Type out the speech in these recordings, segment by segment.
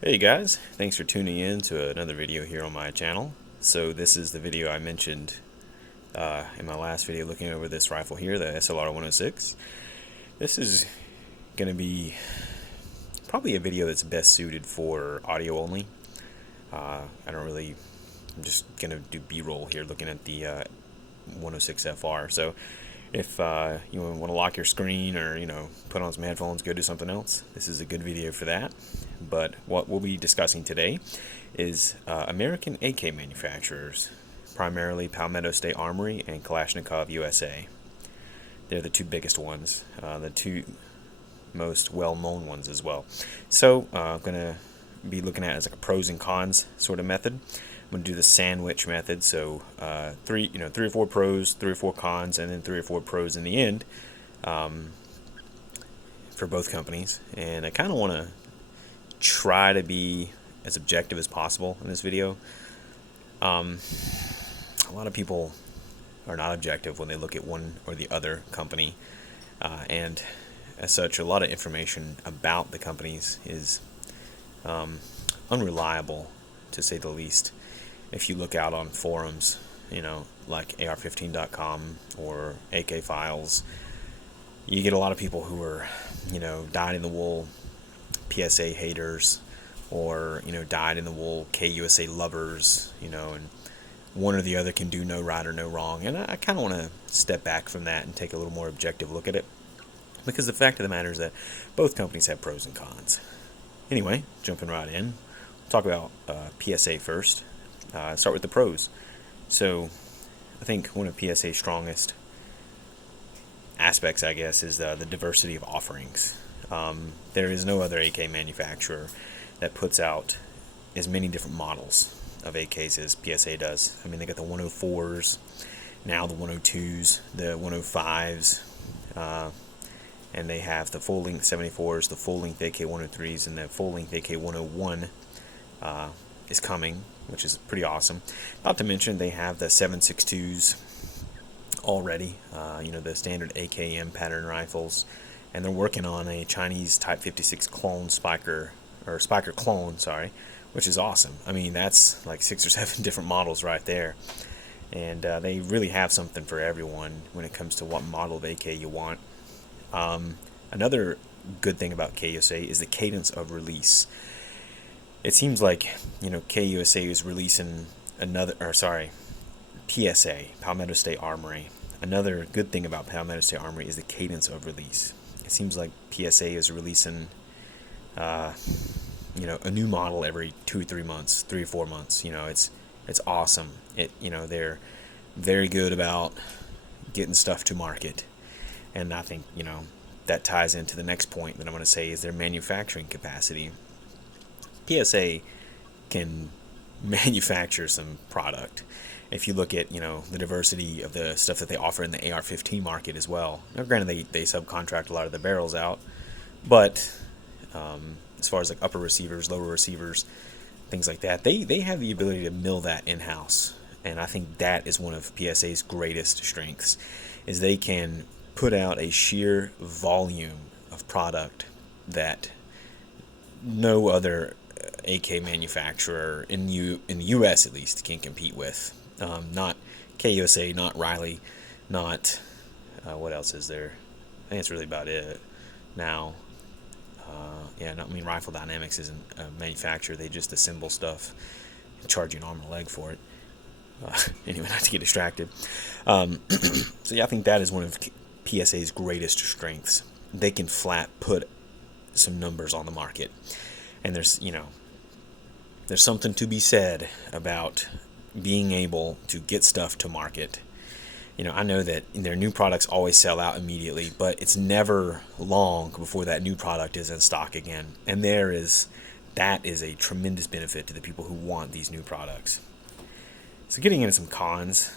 Hey guys, thanks for tuning in to another video here on my channel. So this is the video I mentioned in my last video looking over this rifle here, the SLR-106. This is going to be probably a video that's best suited for audio only. I'm just going to do B-roll here looking at the 106FR. So if you want to lock your screen or put on some headphones, go do something else, this is a good video for that. But what we'll be discussing today is American AK manufacturers, primarily Palmetto State Armory and Kalashnikov USA. They're the two biggest ones, the two most well-known ones as well. So I'm going to be looking at it as like a pros and cons sort of method. I'm going to do the sandwich method, so three or four pros, 3 or 4 cons, and then 3 or 4 pros in the end for both companies. And I kind of want to try to be as objective as possible in this video. A lot of people are not objective when they look at one or the other company, and as such, a lot of information about the companies is unreliable, to say the least. If you look out on forums, like ar15.com or AK Files, you get a lot of people who are, dyed-in-the-wool PSA haters, or dyed-in-the-wool K-USA lovers, and one or the other can do no right or no wrong. And I kind of want to step back from that and take a little more objective look at it, because the fact of the matter is that both companies have pros and cons. Anyway, jumping right in, we'll talk about PSA first. Start with the pros. So I think one of PSA's strongest aspects, I guess, is the diversity of offerings. There is no other AK manufacturer that puts out as many different models of AKs as PSA does. I mean, they got the 104s, now the 102s, the 105s, and they have the full-length 74s, the full-length AK-103s, and the full-length AK-101 is coming, which is pretty awesome. Not to mention they have the 7.62s already, the standard AKM pattern rifles, and they're working on a Chinese Type 56 clone Spiker clone, which is awesome. I mean, that's like 6 or 7 different models right there, and they really have something for everyone when it comes to what model of AK you want. Another good thing about K-USA is the cadence of release. It seems like K-USA is releasing PSA, Palmetto State Armory. Another good thing about Palmetto State Armory is the cadence of release. It seems like PSA is releasing a new model every 2 or 3 months, 3 or 4 months. It's awesome. They're very good about getting stuff to market, and I think that ties into the next point that I'm going to say is their manufacturing capacity. PSA can manufacture some product. If you look at the diversity of the stuff that they offer in the AR-15 market as well. Now, granted, they subcontract a lot of the barrels out, but as far as like upper receivers, lower receivers, things like that, they have the ability to mill that in-house. And I think that is one of PSA's greatest strengths, is they can put out a sheer volume of product that no other AK manufacturer in the U.S. at least can compete with. Not K-USA, not Riley, not what else is there? I think that's really about it now. Rifle Dynamics isn't a manufacturer; they just assemble stuff and charge you an arm and a leg for it. Anyway, not to get distracted. So yeah, I think that is one of PSA's greatest strengths. They can flat put some numbers on the market, and there's something to be said about being able to get stuff to market. I know that their new products always sell out immediately, but it's never long before that new product is in stock again. And that is a tremendous benefit to the people who want these new products. So getting into some cons,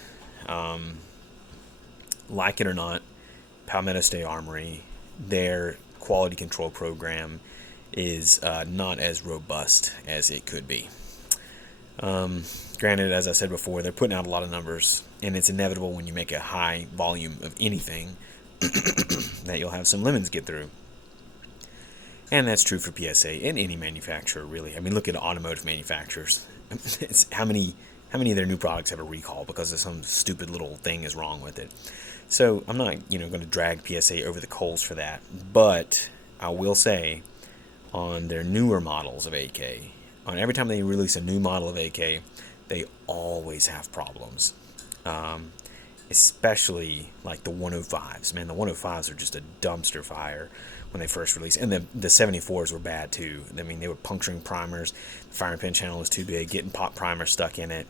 like it or not, Palmetto State Armory, their quality control program is not as robust as it could be. Granted, as I said before, they're putting out a lot of numbers, and it's inevitable when you make a high volume of anything that you'll have some lemons get through. And that's true for PSA and any manufacturer, really. I mean, look at automotive manufacturers. How many of their new products have a recall because of some stupid little thing is wrong with it? So I'm not, going to drag PSA over the coals for that. But I will say, on their newer models of AK, on every time they release a new model of AK, they always have problems. Especially like the 105s. Man, the 105s are just a dumpster fire when they first released. And the 74s were bad too. I mean, they were puncturing primers. The firing pin channel was too big, getting pop primer stuck in it.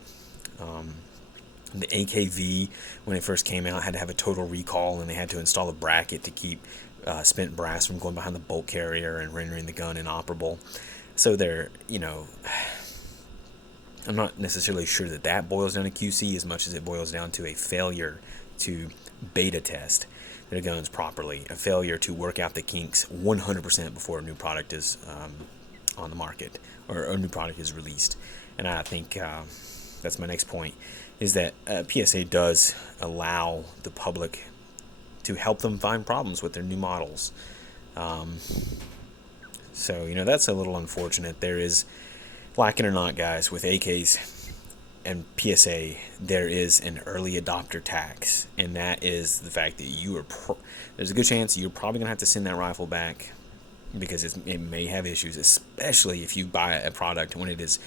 The AKV, when it first came out, had to have a total recall, and they had to install a bracket to keep spent brass from going behind the bolt carrier and rendering the gun inoperable. So they're, I'm not necessarily sure that boils down to QC as much as it boils down to a failure to beta test their guns properly, a failure to work out the kinks 100% before a new product is on the market or a new product is released. And I think that's my next point, is that PSA does allow the public to help them find problems with their new models. So, that's a little unfortunate. There is, like it or not, guys, with AKs and PSA, there is an early adopter tax, and that is the fact that there's a good chance you're probably going to have to send that rifle back because it may have issues, especially if you buy a product when it is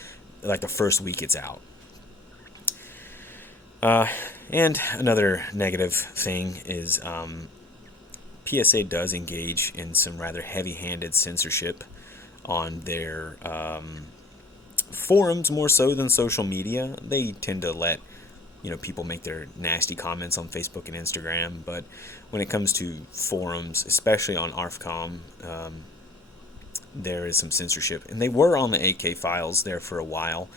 like the first week it's out. And another negative thing is PSA does engage in some rather heavy-handed censorship on their forums, more so than social media. They tend to let people make their nasty comments on Facebook and Instagram, but when it comes to forums, especially on ARFCOM, there is some censorship, and they were on the AK files there for a while,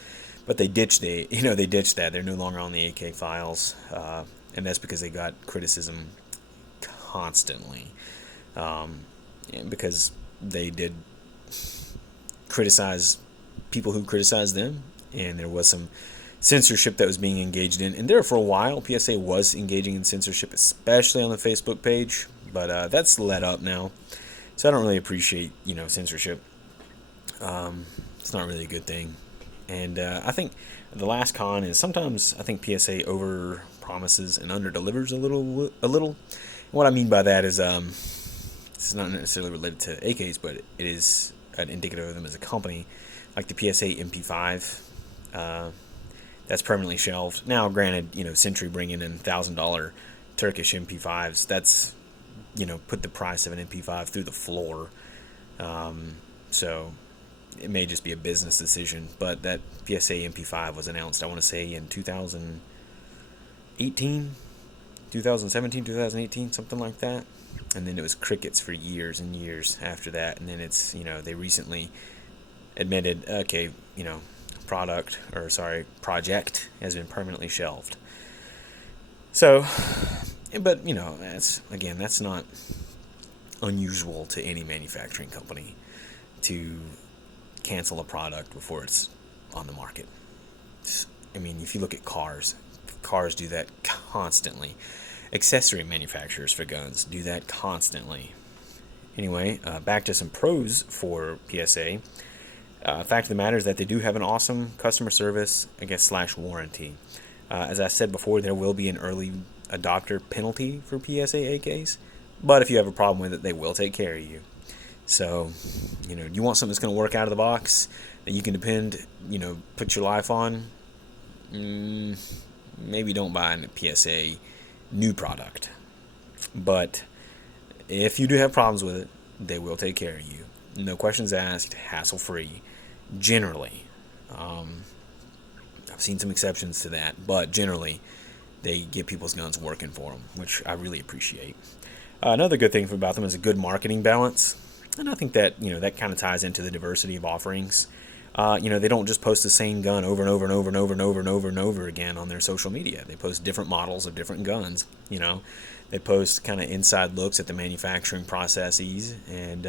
but they ditched that. They're no longer on the AK files, and that's because they got criticism constantly, because they did criticize people who criticized them, and there was some censorship that was being engaged in. And there for a while, PSA was engaging in censorship, especially on the Facebook page, but that's let up now. So I don't really appreciate, censorship. It's not really a good thing. And I think the last con is sometimes I think PSA over promises and under delivers a little. What I mean by that is this is not necessarily related to AKs, but it is an indicative of them as a company. Like the PSA MP5, that's permanently shelved. Now, granted, Sentry bringing in $1,000 Turkish MP5s, that's put the price of an MP5 through the floor. So it may just be a business decision, but that PSA MP5 was announced, I want to say, in 2018, 2017, 2018, something like that. And then it was crickets for years and years after that. And then it's, they recently admitted, okay, project has been permanently shelved. So, but, that's not unusual to any manufacturing company to cancel a product before it's on the market. I mean, if you look at cars do that constantly. Accessory manufacturers for guns do that constantly. Anyway, back to some pros for PSA. Fact of the matter is that they do have an awesome customer service, / warranty. As I said before, there will be an early adopter penalty for PSA AKs, but if you have a problem with it, they will take care of you. So, you want something that's going to work out of the box, that you can depend, put your life on, maybe don't buy a PSA new product. But if you do have problems with it, they will take care of you. No questions asked, hassle-free, generally. I've seen some exceptions to that, but generally, they get people's guns working for them, which I really appreciate. Another good thing about them is a good marketing balance, and I think that that kind of ties into the diversity of offerings. They don't just post the same gun over and over and over and over and over and over and over again on their social media. They post different models of different guns. They post kind of inside looks at the manufacturing processes, and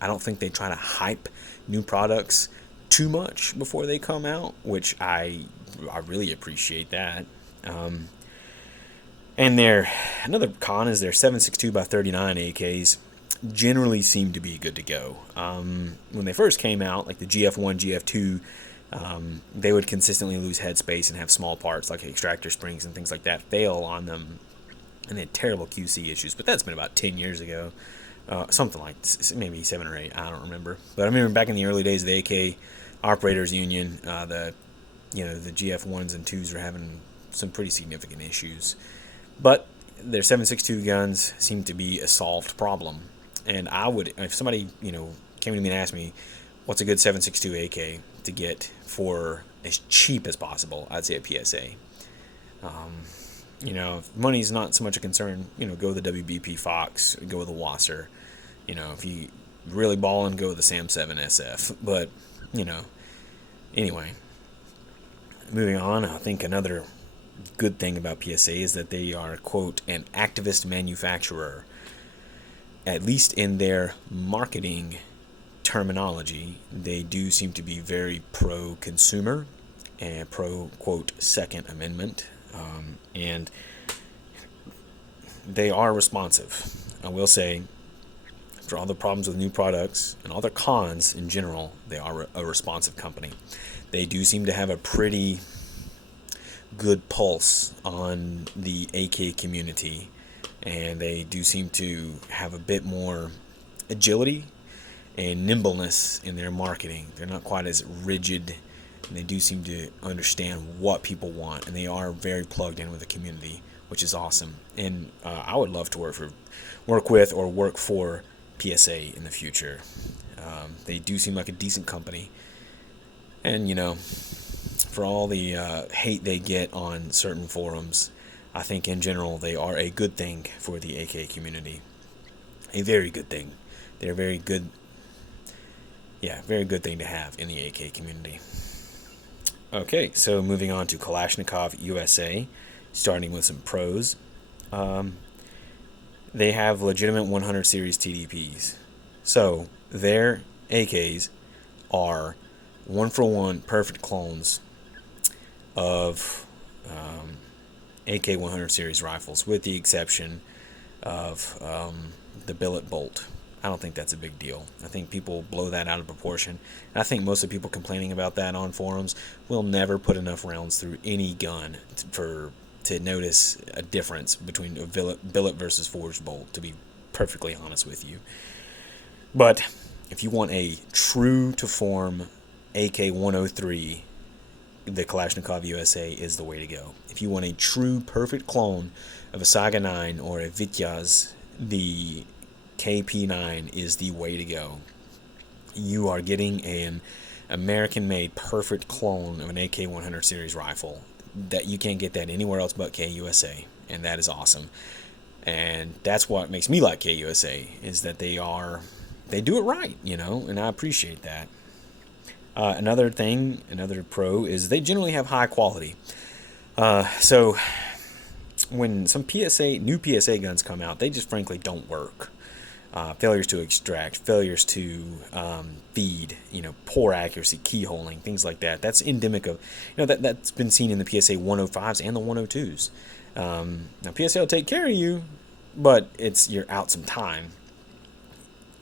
I don't think they try to hype new products too much before they come out, which I really appreciate that. And another con is their 7.62 by 39 AKs. generally seem to be good to go. When they first came out, like the GF1, GF2, they would consistently lose headspace and have small parts like extractor springs and things like that fail on them, and they had terrible QC issues. But that's been about 10 years ago, something like maybe 7 or 8. I don't remember. But I remember back in the early days of the AK Operators Union, the GF1s and 2s were having some pretty significant issues. But their 7.62 guns seem to be a solved problem. And I would, if somebody, came to me and asked me, what's a good 7.62 AK to get for as cheap as possible, I'd say a PSA. If money's not so much a concern, go with the WBP Fox, go with the Wasser. If you really balling, go with the Sam 7 SF. But, anyway, moving on, I think another good thing about PSA is that they are, quote, an activist manufacturer. At least in their marketing terminology, they do seem to be very pro-consumer and pro, quote, Second Amendment. And they are responsive. I will say, for all the problems with new products and all their cons in general, they are a responsive company. They do seem to have a pretty good pulse on the AK community, and they do seem to have a bit more agility and nimbleness in their marketing. They're not quite as rigid, and they do seem to understand what people want, and they are very plugged in with the community, which is awesome. And I would love to work with or work for PSA in the future. They do seem like a decent company, and for all the hate they get on certain forums, I think in general they are a good thing for the AK community. A very good thing. They're a very good thing to have in the AK community. Okay, so moving on to Kalashnikov USA, starting with some pros. They have legitimate 100 series TDPs. So their AKs are 1-for-1 perfect clones of AK 100 series rifles, with the exception of the billet bolt. I don't think that's a big deal. I think people blow that out of proportion. And I think most of the people complaining about that on forums will never put enough rounds through any gun to notice a difference between a billet versus forged bolt, to be perfectly honest with you. But if you want a true to form AK 103, the Kalashnikov USA is the way to go. If you want a true perfect clone of a Saga 9 or a Vityaz, the KP9 is the way to go. You are getting an American-made perfect clone of an AK 100 series rifle that you can't get that anywhere else but KUSA, and that is awesome. And that's what makes me like KUSA, is that they do it right, and I appreciate that. Another pro is they generally have high quality. So when some new PSA guns come out, they just frankly don't work. Failures to extract, failures to feed, poor accuracy, keyholing, things like that. That's endemic of, that's been seen in the PSA 105s and the 102s. Now PSA will take care of you, but you're out some time.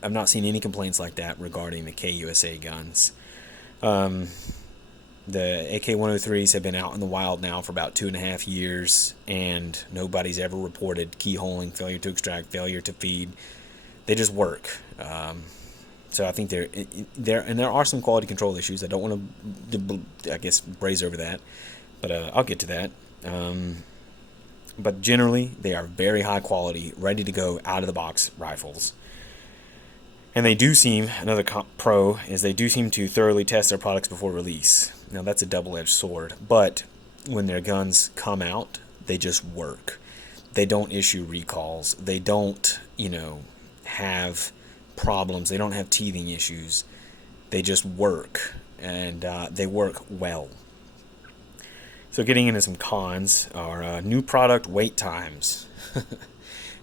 I've not seen any complaints like that regarding the KUSA guns. The AK-103s have been out in the wild now for about 2.5 years, and nobody's ever reported keyholing, failure to extract, failure to feed. They just work. So I think there are some quality control issues. I don't want to, braze over that, but I'll get to that. But generally, they are very high quality, ready to go, out of the box rifles. And they do seem, another pro, is they do seem to thoroughly test their products before release. Now, that's a double-edged sword, but when their guns come out, they just work. They don't issue recalls. They don't, have problems. They don't have teething issues. They just work, and they work well. So getting into some cons are new product wait times.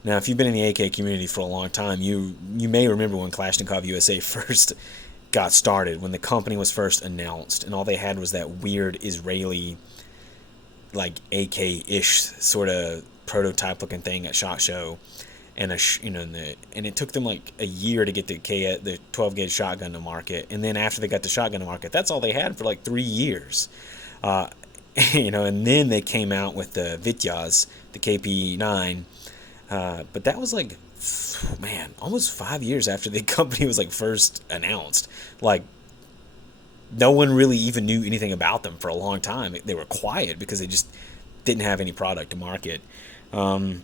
Now, if you've been in the AK community for a long time, you may remember when Kalashnikov USA first got started, when the company was first announced, and all they had was that weird Israeli, like AK-ish sort of prototype-looking thing at SHOT Show. and and it took them like a year to get the 12 gauge shotgun to market, and then after they got the shotgun to market, that's all they had for like 3 years. And then they came out with the Vityaz, the KP9, but that was like, man, almost 5 years after the company was like first announced. Like, no one really even knew anything about them for a long time. They were quiet because they just didn't have any product to market. And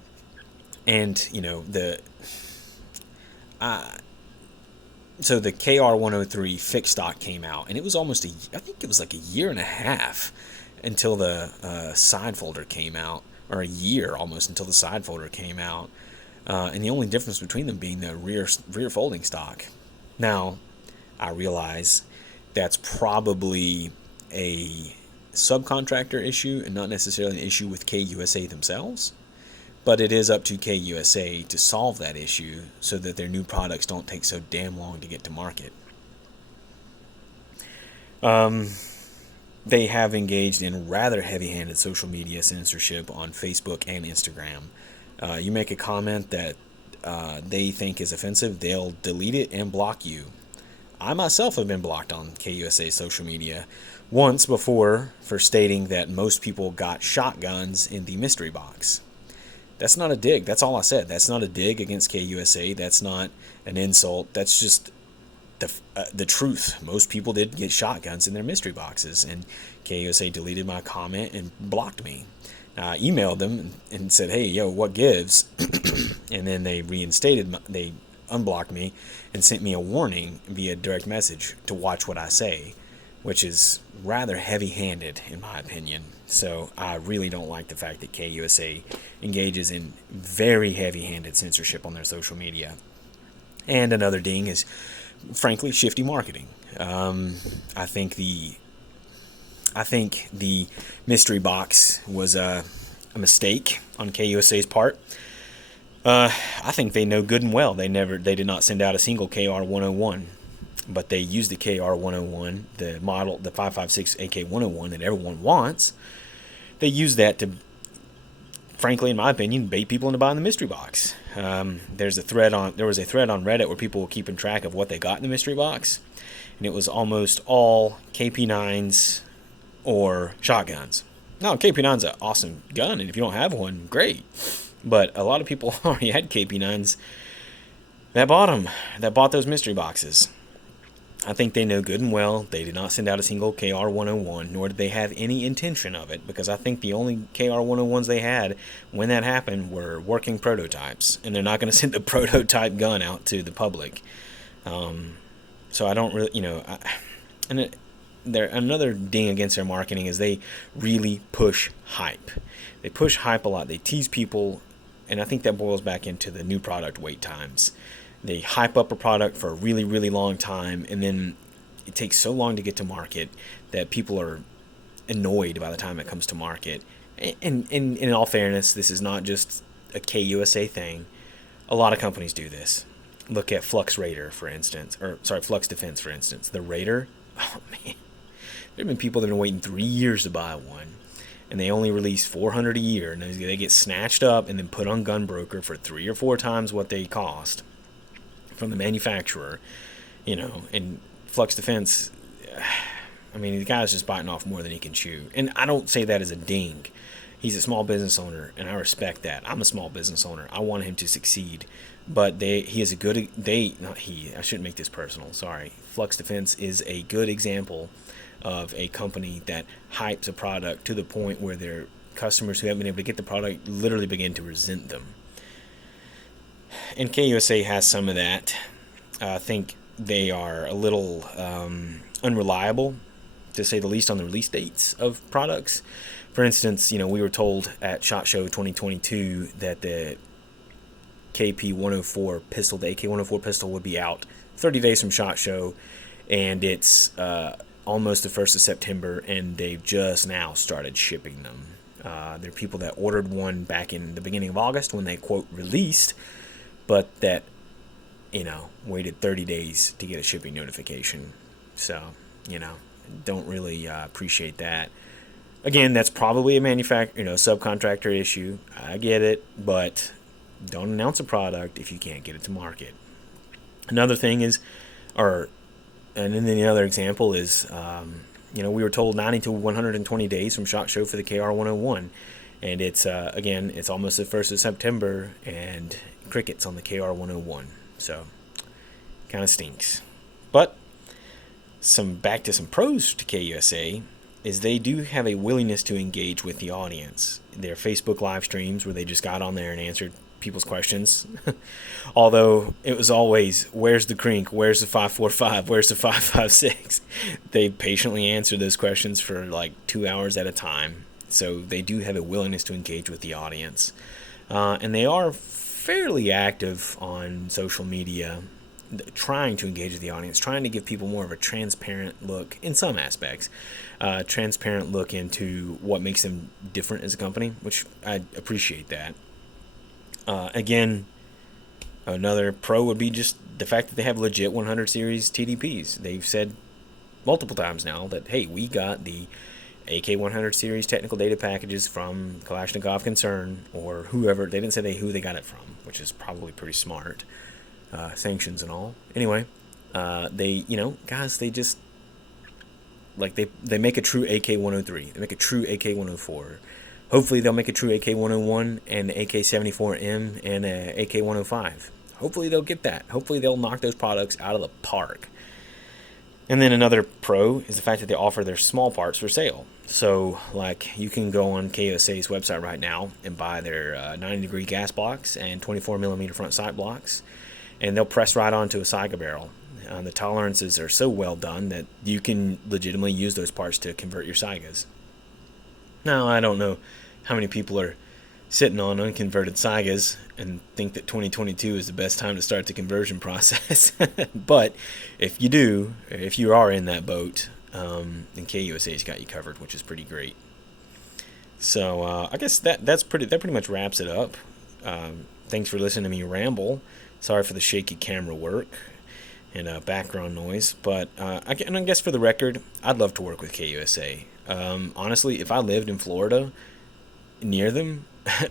so the KR103 fixed stock came out, and it was I think it was like a year and a half until the side folder came out, or a year almost until the side folder came out. And the only difference between them being the rear folding stock. Now, I realize that's probably a subcontractor issue and not necessarily an issue with K-USA themselves, but it is up to K-USA to solve that issue so that their new products don't take so damn long to get to market. They have engaged in rather heavy-handed social media censorship on Facebook and Instagram. You make a comment that they think is offensive, they'll delete it and block you. I myself have been blocked on KUSA social media once before for stating that most people got shotguns in the mystery box. That's not a dig. That's all I said. That's not a dig against KUSA. That's not an insult. That's just the truth. Most people did get shotguns in their mystery boxes, and KUSA deleted my comment and blocked me. I emailed them and said, hey, yo, what gives? And then they they unblocked me and sent me a warning via direct message to watch what I say, which is rather heavy-handed in my opinion. So I really don't like the fact that KUSA engages in very heavy-handed censorship on their social media. And another ding is, frankly, shifty marketing. I think the mystery box was a mistake on KUSA's part. I think they know good and well they did not send out a single KR101, but they used the KR101, the model, the 5.56 AK101 that everyone wants. They used that to, frankly, in my opinion, bait people into buying the mystery box. There was a thread on Reddit where people were keeping track of what they got in the mystery box, and it was almost all KP9s or shotguns. Now, KP9's an awesome gun, and if you don't have one, great. But a lot of people already had KP9s that bought those mystery boxes. I think they know good and well they did not send out a single KR101, nor did they have any intention of it, because I think the only KR101s they had when that happened were working prototypes, and they're not going to send a prototype gun out to the public. So I don't really, another ding against their marketing is they really push hype. They push hype a lot. They tease people, and I think that boils back into the new product wait times. They hype up a product for a really, really long time, and then it takes so long to get to market that people are annoyed by the time it comes to market. And in all fairness, this is not just a KUSA thing. A lot of companies do this. Look at Flux Defense, for instance. The Raider, oh man. There have been people that have been waiting 3 years to buy one, and they only release 400 a year, and they get snatched up and then put on Gunbroker for 3 or 4 times what they cost from the manufacturer, and Flux Defense, I mean, the guy's just biting off more than he can chew. And I don't say that as a ding. He's a small business owner, and I respect that. I'm a small business owner. I want him to succeed. But I shouldn't make this personal, sorry. Flux Defense is a good example of a company that hypes a product to the point where their customers who haven't been able to get the product literally begin to resent them. And KUSA has some of that. I think they are a little unreliable, to say the least, on the release dates of products. For instance, we were told at SHOT Show 2022 that the KP104 pistol, the AK104 pistol, would be out 30 days from SHOT Show, and it's almost the 1st of September, and they've just now started shipping them. There are people that ordered one back in the beginning of August when they, quote, released, but that, waited 30 days to get a shipping notification. So, don't really appreciate that. Again, that's probably a subcontractor issue. I get it, but Don't announce a product if you can't get it to market. Another thing is, and then the other example is, we were told 90 to 120 days from SHOT Show for the KR101. And it's, again, it's almost the 1st of September, and crickets on the KR101. So, kind of stinks. But, back to some pros to KUSA, is they do have a willingness to engage with the audience. Their Facebook live streams where they just got on there and answered people's questions. Although it was always, where's the crink? Where's the 545? Where's the 556? They patiently answered those questions for like 2 hours at a time. So they do have a willingness to engage with the audience. And they are fairly active on social media, trying to engage with the audience, trying to give people more of a transparent look, in some aspects, transparent look into what makes them different as a company, which I appreciate that. Again, another pro would be just the fact that they have legit 100 series TDPs. They've said multiple times now that, hey, we got the AK-100 series technical data packages from Kalashnikov Concern, or whoever. They didn't say who they got it from, which is probably pretty smart. Sanctions and all. Anyway, guys, they just, like, they make a true AK-103. They make a true AK-104. Hopefully they'll make a true AK-101 and AK-74M and a AK-105. Hopefully they'll get that. Hopefully they'll knock those products out of the park. And then another pro is the fact that they offer their small parts for sale. So, like, you can go on KUSA's website right now and buy their 90-degree gas blocks and 24mm front sight blocks, and they'll press right onto a Saiga barrel. The tolerances are so well done that you can legitimately use those parts to convert your Saigas. Now, I don't know how many people are sitting on unconverted Saigas and think that 2022 is the best time to start the conversion process. But if you do, if you are in that boat, then KUSA's got you covered, which is pretty great. So I guess that pretty much wraps it up. Thanks for listening to me ramble. Sorry for the shaky camera work and background noise, but I guess for the record, I'd love to work with KUSA. Honestly, if I lived in Florida near them,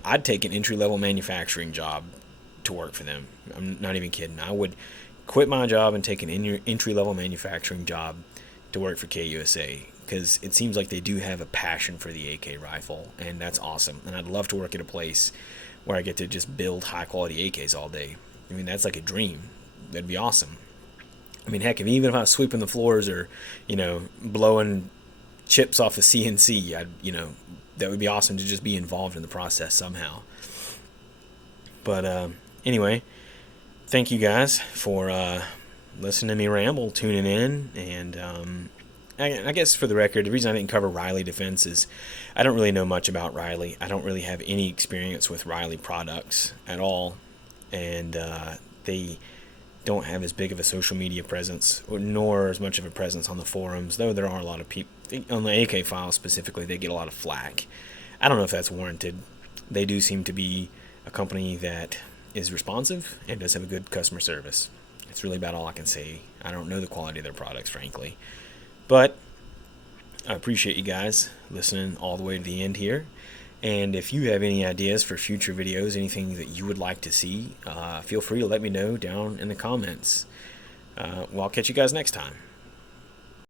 I'd take an entry-level manufacturing job to work for them. I'm not even kidding. I would quit my job and take an entry-level manufacturing job to work for KUSA, because it seems like they do have a passion for the AK rifle, and that's awesome. And I'd love to work at a place where I get to just build high-quality AKs all day. I mean, that's like a dream. That'd be awesome. I mean, heck, even if I was sweeping the floors or, blowing chips off a CNC, that would be awesome to just be involved in the process somehow. But anyway, thank you guys for listening to me ramble, tuning in, and I guess for the record, the reason I didn't cover Riley Defense is I don't really know much about Riley. I don't really have any experience with Riley products at all, and they don't have as big of a social media presence, nor as much of a presence on the forums, though there are a lot of people on the AK file specifically. They get a lot of flack. I don't know if that's warranted. They do seem to be a company that is responsive and does have a good customer service. It's really about all I can say. I don't know the quality of their products, frankly, but I appreciate you guys listening all the way to the end here. And if you have any ideas for future videos, anything that you would like to see, feel free to let me know down in the comments. Well, I'll catch you guys next time.